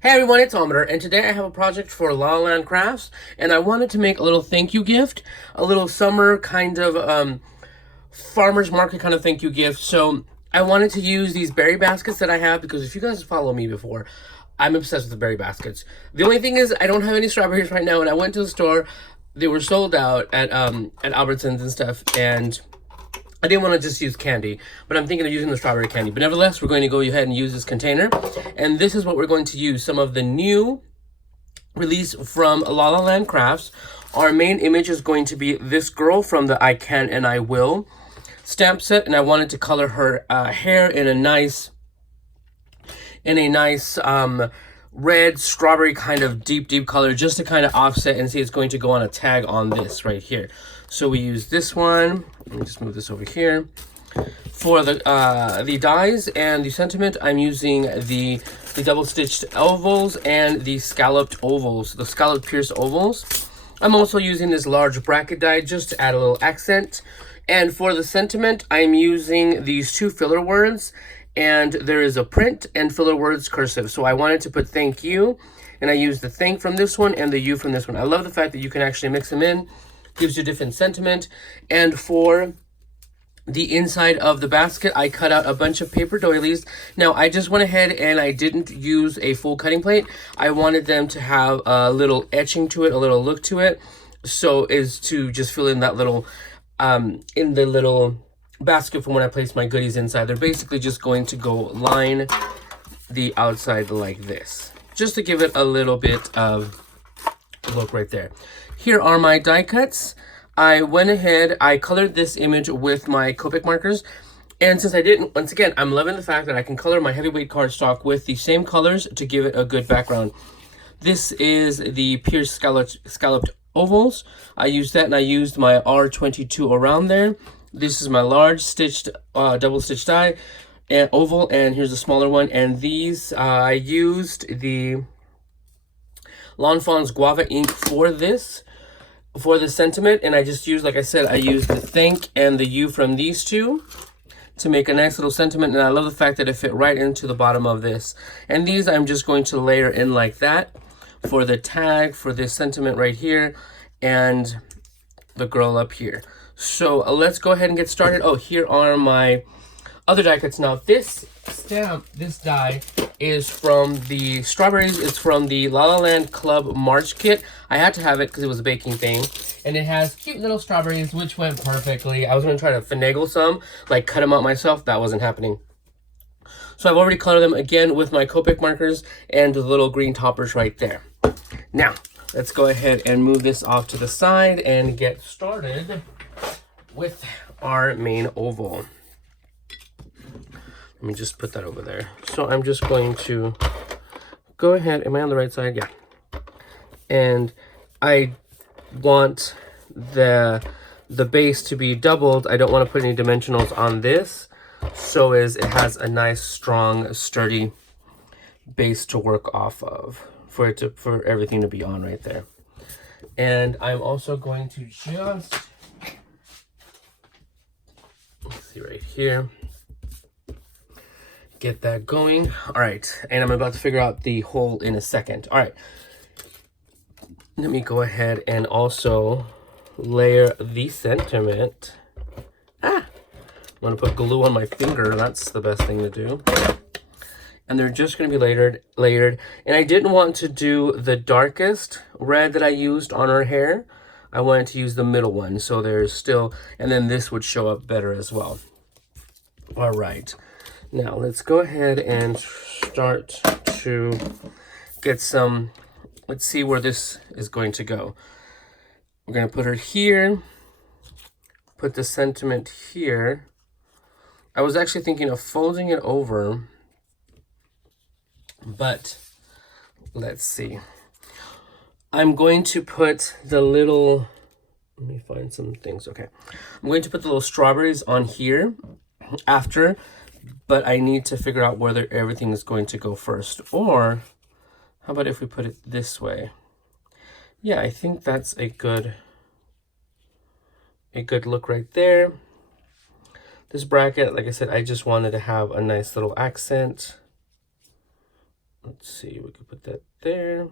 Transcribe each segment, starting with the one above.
Hey everyone, it's Ometer, and today I have a project for La La Land Crafts, and I wanted to make a little thank you gift, a little summer kind of farmer's market kind of thank you gift. So I wanted to use these berry baskets that I have because if you guys follow me before, I'm obsessed with the berry baskets. The only thing is I don't have any strawberries right now, and I went to the store. They were sold out at Albertsons and stuff, and I didn't want to just use candy, but I'm thinking of using the strawberry candy. But nevertheless, we're going to go ahead and use this container. And this is what we're going to use. Some of the new release from La La Land Crafts. Our main image is going to be this girl from the I Can and I Will stamp set. And I wanted to color her hair in a nice red strawberry kind of deep color, just to kind of offset and see it's going to go on a tag on this right here. So we use this one. Let me just move this over here. For the dies and the sentiment, I'm using the double stitched ovals and the scalloped ovals, the scalloped pierced ovals. I'm also using this large bracket die just to add a little accent. And for the sentiment, I'm using these two filler words, and there is a print and filler words cursive. So I wanted to put thank you, and I used the thank from this one and the you from this one. I love the fact that you can actually mix them in, gives you a different sentiment. And for the inside of the basket, I cut out a bunch of paper doilies. Now, I just went ahead and I didn't use a full cutting plate. I wanted them to have a little etching to it, a little look to it. So is to just fill in that little, in the little basket for when I place my goodies inside. They're basically just going to go line the outside like this, just to give it a little bit of look right there. Here are my die cuts. I went ahead, I colored this image with my Copic markers. And since I didn't, once again, I'm loving the fact that I can color my heavyweight cardstock with the same colors to give it a good background. This is the pierced scalloped ovals. I used that, and I used my R22 around there. This is my large stitched, double stitched die and oval, and here's a smaller one. And these, I used the Lawn Fawn's Guava ink for this. For the sentiment, and I just used, like I said, I used the thank and the you from these two to make a nice little sentiment, and I love the fact that it fit right into the bottom of this. And these I'm just going to layer in like that for the tag, for this sentiment right here, and the girl up here. So let's go ahead and get started. Oh, here are my other die cuts. Now this stamp, this die is from the strawberries. It's from the La La Land Club March kit. I had to have it because it was a baking thing, and it has cute little strawberries, which went perfectly. I was going to try to finagle some, like cut them out myself. That wasn't happening. So I've already colored them again with my Copic markers and the little green toppers right there. Now let's go ahead and move this off to the side and get started with our main oval. Let me just put that over there. So I'm just going to go ahead. Am I on the right side? Yeah. And I want the base to be doubled. I don't want to put any dimensionals on this, so as it has a nice, strong, sturdy base to work off of for everything to be on right there. And I'm also going to just, let's see right here, get that going. All right, and I'm about to figure out the hole in a second. All right, let me go ahead and also layer the sentiment. I'm gonna put glue on my finger. That's the best thing to do. And they're just gonna be layered. And I didn't want to do the darkest red that I used on her hair. I wanted to use the middle one, so there's still, and then this would show up better as well. All right. Now let's go ahead and start to get some, let's see where this is going to go. We're going to put her here, put the sentiment here. I was actually thinking of folding it over, but let's see. I'm going to put the little, let me find some things. Okay. I'm going to put the little strawberries on here after, but I need to figure out whether everything is going to go first. Or how about if we put it this way? Yeah, I think that's a good look right there. This bracket, like I said, I just wanted to have a nice little accent. Let's see, we could put put that there.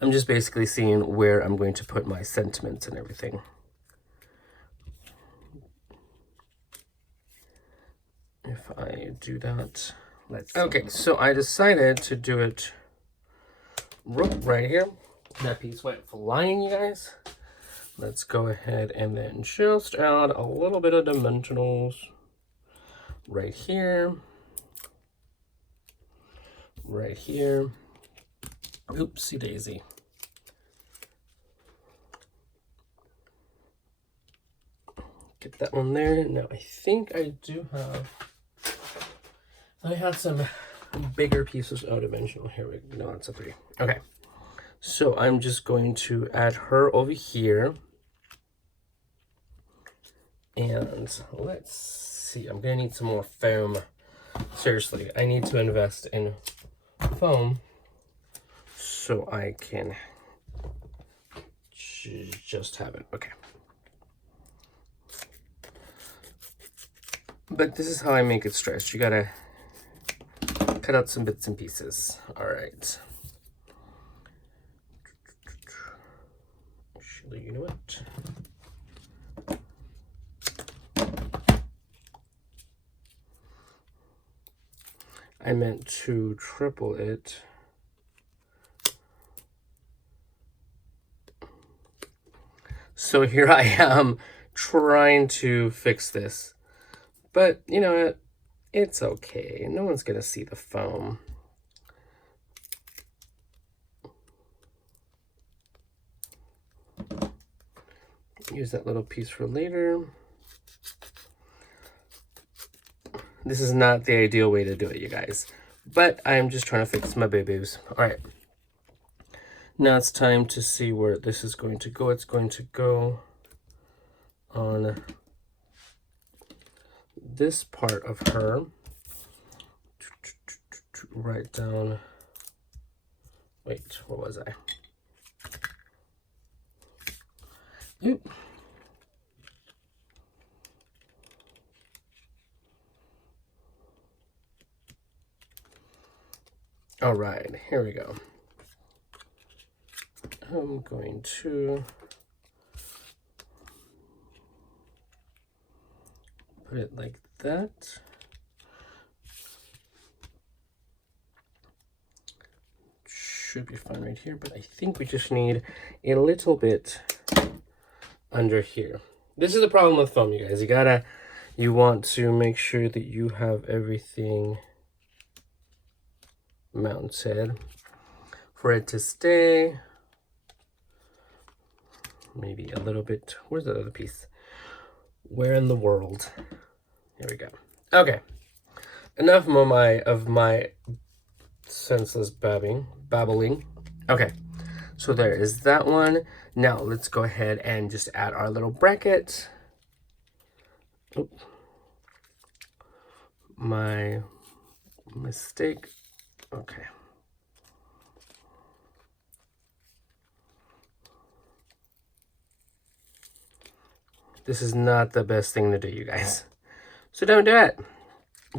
I'm just basically seeing where I'm going to put my sentiments and everything. If I do that, let's see. Okay, so I decided to do it right here. That piece went flying, you guys. Let's go ahead and then just add a little bit of dimensionals right here. Right here. Oopsie daisy. Get that one there. Now I think I do have, I had some bigger pieces of dimensional. Here we go. No, it's a 3. Okay. So I'm just going to add her over here. And let's see, I'm gonna need some more foam. Seriously, I need to invest in foam so I can just have it. Okay. But this is how I make it stretch. You gotta cut out some bits and pieces. All right. Actually, you know what? I meant to triple it. So here I am trying to fix this. But you know what? It's okay. No one's gonna see the foam. Use that little piece for later. This is not the ideal way to do it, you guys. But I'm just trying to fix my boo-boos. All right. Now it's time to see where this is going to go. It's going to go on this part of her. Right down. Wait, where was I? Oop. All right, here we go. I'm going to put it like that. Should be fine right here, but I think we just need a little bit under here. This is the problem with foam, you guys. You want to make sure that you have everything mounted for it to stay. Maybe a little bit. Where's the other piece? Where in the world? Here we go. Okay. Enough of my senseless babbling. Okay. So there is that one. Now let's go ahead and just add our little bracket. Oop. My mistake. Okay. This is not the best thing to do, you guys. So don't do it.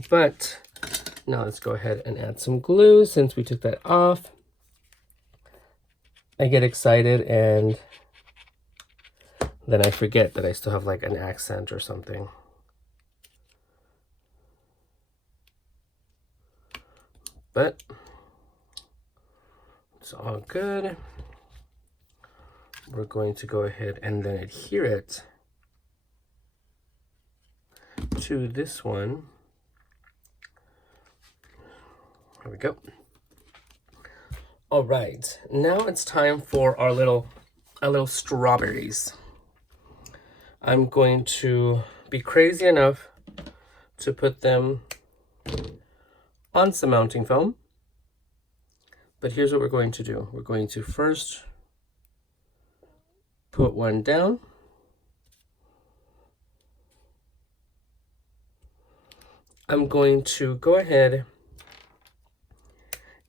But now let's go ahead and add some glue since we took that off. I get excited and then I forget that I still have like an accent or something. But it's all good. We're going to go ahead and then adhere it to this one. There we go. All right, now it's time for our little strawberries. I'm going to be crazy enough to put them on some mounting foam. But here's what we're going to do. We're going to first put one down. I'm going to go ahead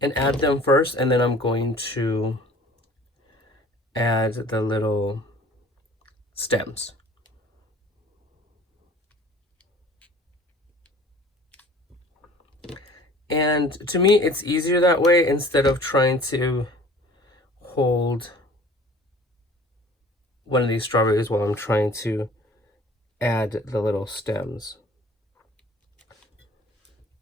and add them first, and then I'm going to add the little stems. And to me, it's easier that way instead of trying to hold one of these strawberries while I'm trying to add the little stems.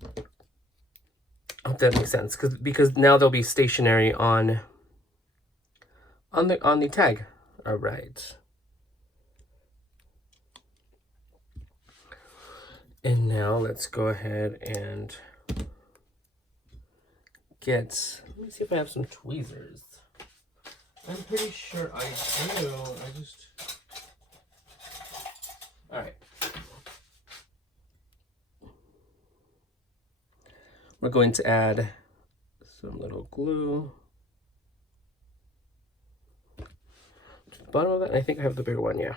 I hope that makes sense, because now they'll be stationary on the tag. All right. And now let's go ahead and let me see if I have some tweezers. I'm pretty sure I do. All right. We're going to add some little glue to the bottom of it. I think I have the bigger one, yeah.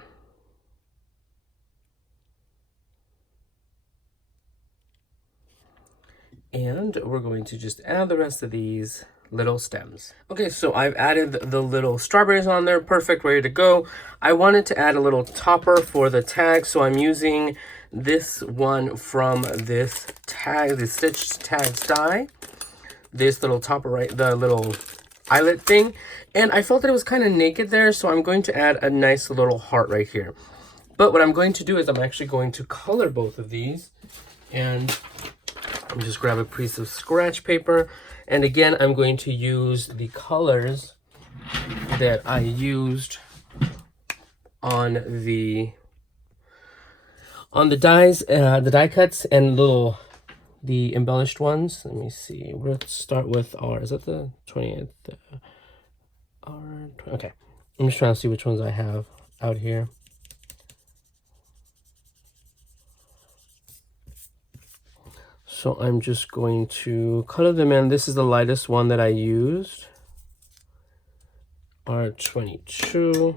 And we're going to just add the rest of these little stems. Okay, so I've added the little strawberries on there. Perfect, ready to go. I wanted to add a little topper for the tag, so I'm using this one from this tag, the Stitch Tags die. This little topper, right, the little eyelet thing. And I felt that it was kind of naked there, so I'm going to add a nice little heart right here. But what I'm going to do is I'm actually going to color both of these. And I'm just grab a piece of scratch paper. And again, I'm going to use the colors that I used on the dies, the die cuts and the embellished ones. Let me see. Let's start with R. Is that the 20th? R. Okay. I'm just trying to see which ones I have out here. So I'm just going to color them in. This is the lightest one that I used. R22.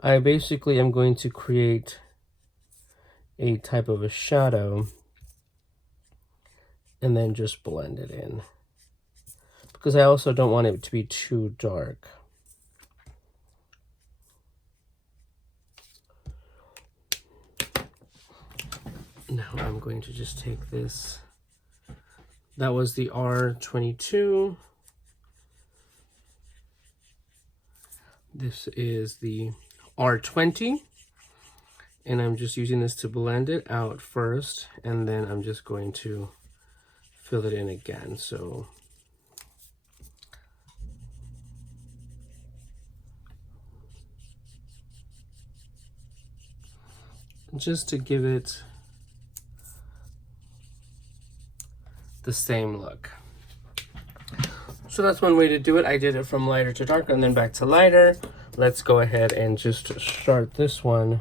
I basically am going to create a type of a shadow and then just blend it in, because I also don't want it to be too dark. Now I'm going to just take this. That was the R22. This is the R20. And I'm just using this to blend it out first. And then I'm just going to fill it in again. So just to give it the same look. So that's one way to do it. I did it from lighter to darker and then back to lighter. Let's go ahead and just start this one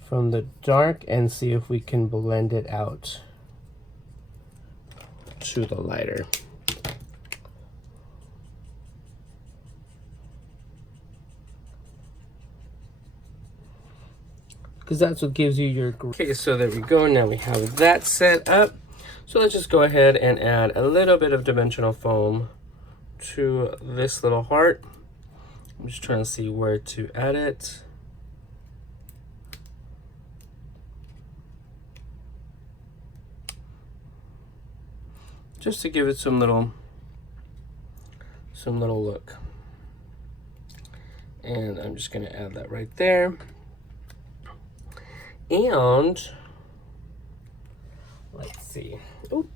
from the dark and see if we can blend it out to the lighter. Because that's what gives you your... Okay, so there we go. Now we have that set up. So let's just go ahead and add a little bit of dimensional foam to this little heart. I'm just trying to see where to add it. Just to give it some little look. And I'm just gonna add that right there. And let's see. Oop.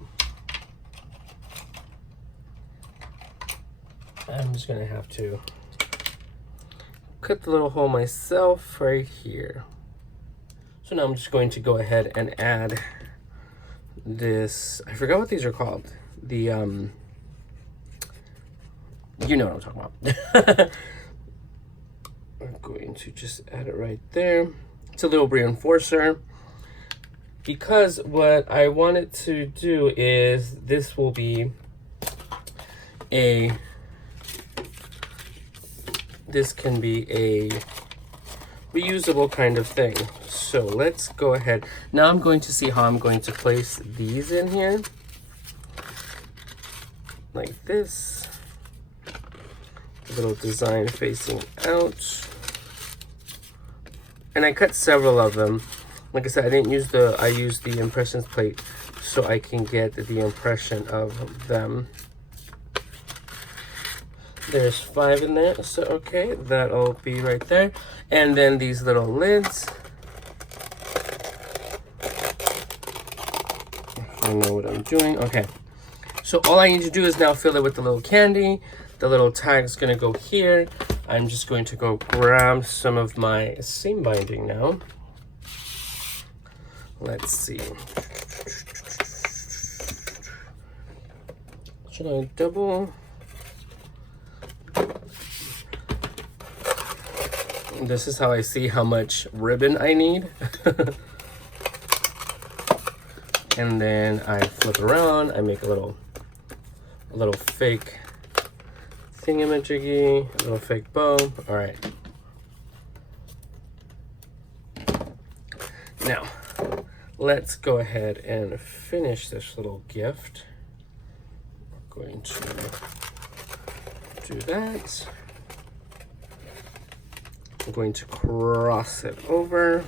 I'm just gonna have to cut the little hole myself right here. So now I'm just going to go ahead and add this. I forgot what these are called. The you know what I'm talking about. I'm going to just add it right there. It's a little reinforcer, because what I wanted to do is this will be this can be a reusable kind of thing. So let's go ahead. Now I'm going to see how I'm going to place these in here. Like this. little design facing out. And I cut several of them. Like I said, I used the impressions plate so I can get the impression of them. There's 5 in there, so okay, that'll be right there. And then these little lids. I know what I'm doing. Okay, so all I need to do is now fill it with the little candy. The little tag's gonna go here. I'm just going to go grab some of my seam binding now. Let's see. Should I double? This is how I see how much ribbon I need. And then I flip around, I make a little fake thingamajiggy, a little fake bow. All right. Now, let's go ahead and finish this little gift. We're going to do that. I'm going to cross it over.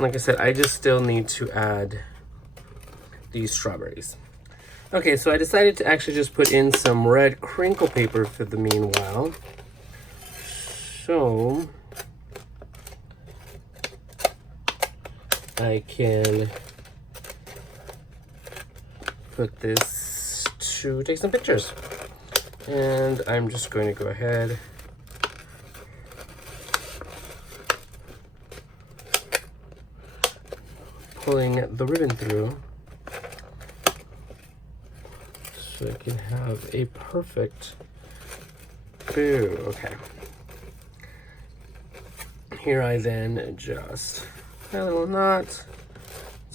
Like I said, I just still need to add these strawberries. Okay, so I decided to actually just put in some red crinkle paper for the meanwhile. So I can put this to take some pictures. And I'm just going to go ahead pulling the ribbon through so I can have a perfect boo. Okay. Here I then just a little knot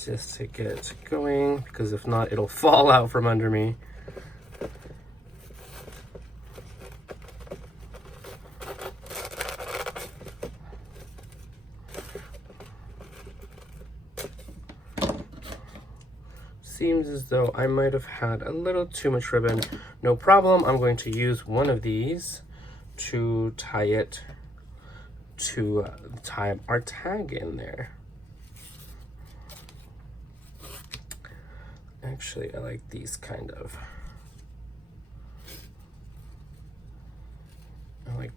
just to get it going, because if not, it'll fall out from under me. Seems as though I might have had a little too much ribbon. No problem. I'm going to use one of these to tie our tag in there. Actually, I like these kind of. I like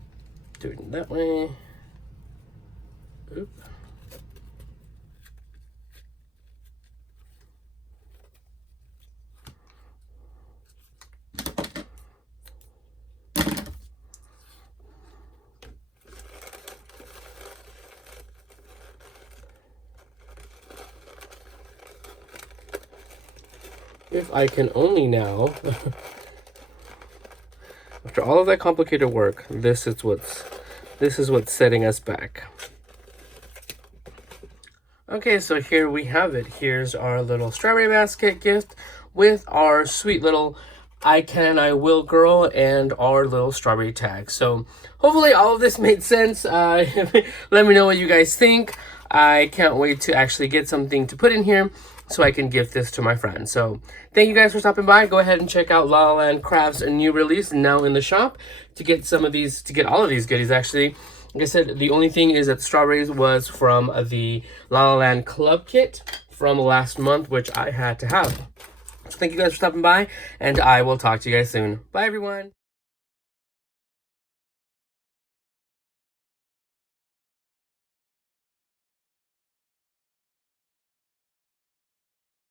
doing it that way. Oop. If I can only now, after all of that complicated work, this is what's setting us back. Okay, so here we have it. Here's our little strawberry basket gift with our sweet little I can, I will girl and our little strawberry tag. So hopefully all of this made sense. Let me know what you guys think. I can't wait to actually get something to put in here so I can gift this to my friends. So thank you guys for stopping by. Go ahead and check out La La Land Crafts' new release now in the shop to get all of these goodies actually. Like I said, the only thing is that strawberries was from the La La Land Club kit from last month, which I had to have. So thank you guys for stopping by, and I will talk to you guys soon. Bye, everyone.